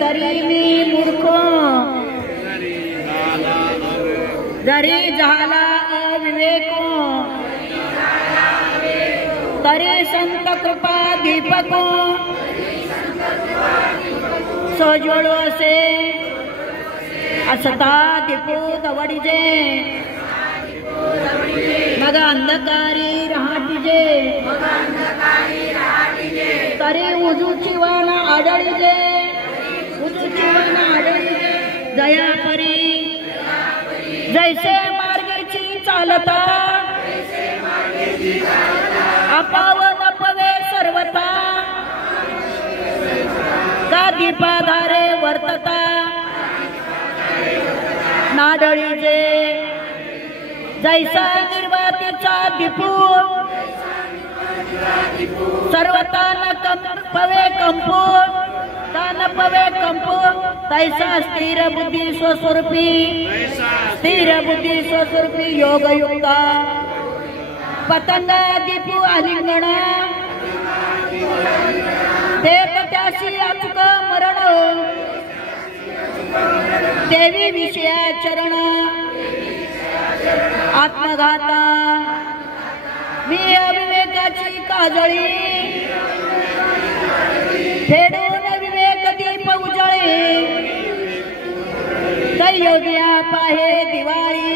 तरी मी मूर्ख जरी झाला अविवेक तरी संत कृपा दीपक सोजोळो असे असता दीपो दवडिजे मग अंधकारी रहाटिजे तरी उजूची वन आढळिजे जया परी जैसे मार्गेची चालता अपावन पवे सर्वता का दीपाधारे वर्तता नाडळीजे जैसा निर्वातीचा दीपू सर्वता न पवे कंपू तान पवे कंपू तैसा स्थिर बुद्धी स्वस्वरूपी योग युक्ता पतंग दीपू आलिंगण ते त्याशी अचूक मरण देवी विषया चरण आत्मघाता मी अविवेकाची काजळी फेडून विवेक दीप उजळे दैयोग्या पाहे दिवाळी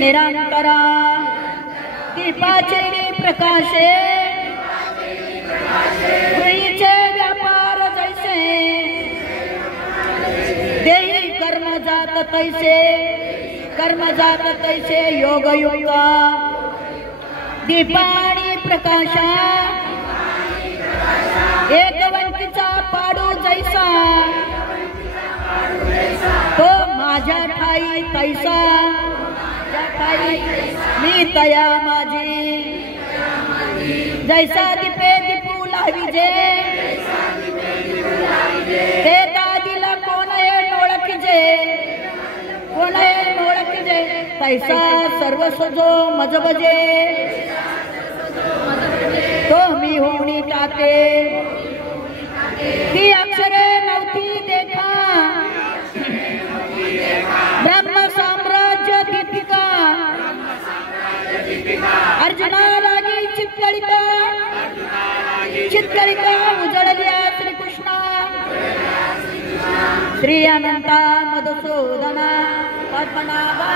निरंतरा दीपाचे प्रकाशे गृहीचे व्यापार जैसे देही कर्म जात तैसे योग युक्ता दीपाणी प्रकाशा एकवंतीचा पाडू जैसा तो माझ्या ठाई तैसा मी तया माझी जैसा दीपे दीपू लाविजे ते दादीला कोण हे ओळखीजे तैसा सर्वस्वजो मजबजे तो मी होणी टाके ती अक्षरे नव्हती देखा ब्रह्म साम्राज्य दीपिका अर्जुना लागी चित्कळिका उजळल्या श्रीकृष्णा श्री अनंता मधुसूदना पद्मनाभा